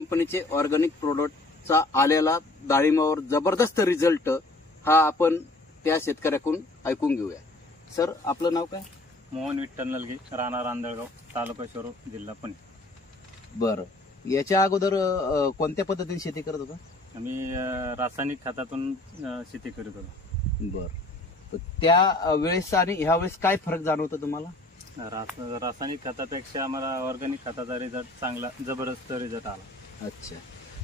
कंपनीचे ऑर्गॅनिक प्रोडक्टचा आलेला डाळिंबावर जबरदस्त रिझल्ट हा आपण त्या शेतकऱ्याकडून ऐकून घेऊया. सर, आपलं नाव काय? मोहन विठ्ठल नलगे, राहणार आंधळगाव, तालुका शिरूर, जिल्हा पुणे. बरं, याच्या अगोदर कोणत्या पद्धतीने शेती करत होता? आम्ही रासायनिक खतातून शेती करत होतो. बरं, तर त्या वेळेस आणि ह्या वेळेस काय फरक जाणवतो तुम्हाला? रासायनिक खतापेक्षा आम्हाला ऑर्गॅनिक खताचा रिझल्ट चांगला, जबरदस्त रिझल्ट आला. अच्छा,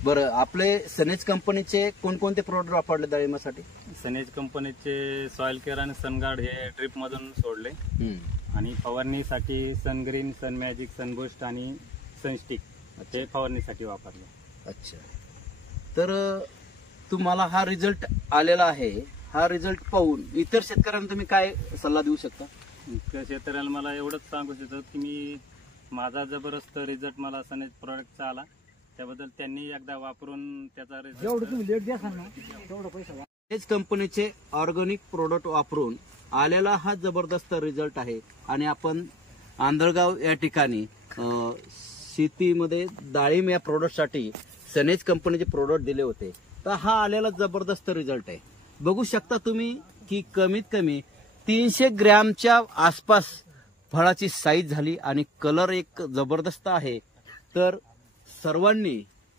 बरं, आपले सनेज कंपनीचे कोणकोणते प्रोडक्ट वापरले डाळिंबासाठी? सनेज कंपनीचे सॉइल केअर आणि सनगार्ड हे ड्रिप मधून सोडले आणि फवारणीसाठी सनग्रीन, सन मॅजिक, सनबूस्ट आणि सनस्टिक हे फवारणीसाठी वापरले. अच्छा, तर तुम्हाला हा रिझल्ट आलेला आहे. हा रिझल्ट पाहून इतर शेतकऱ्यांना तुम्ही काय सल्ला देऊ शकता? त्या शेतकऱ्याला मला एवढंच सांगू इच्छितो की माझा जबरदस्त रिझल्ट मला सनेज प्रोडक्टचा आला, त्याबद्दल त्यांनी एकदा वापरून त्याचा सनेज कंपनीचे ऑर्गॅनिक प्रोडक्ट वापरून आलेला हा जबरदस्त रिझल्ट आहे. आणि आपण आंधळगाव या ठिकाणी शेतीमध्ये डाळिंब या प्रोडक्टसाठी सनेज कंपनीचे प्रोडक्ट दिले होते, तर हा आलेला जबरदस्त रिझल्ट आहे. बघू शकता तुम्ही की कमीत कमी 300 ग्रॅमच्या आसपास फळाची साईज झाली आणि कलर एक जबरदस्त आहे. तर सर्वांनी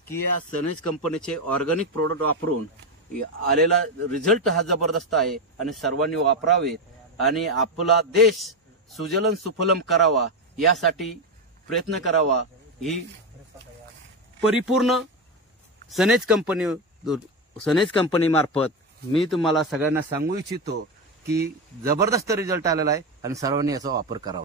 की या सनेज कंपनीचे ऑर्गॅनिक प्रोडक्ट वापरून आलेला रिझल्ट हा जबरदस्त आहे आणि सर्वांनी वापरावे आणि आपला देश सुजलन सुफलम करावा यासाठी प्रयत्न करावा. ही परिपूर्ण सनेज कंपनी मार्फत मी तुम्हाला सगळ्यांना सांगू इच्छितो की जबरदस्त रिझल्ट आलेला आहे आणि सर्वांनी याचा वापर करावा.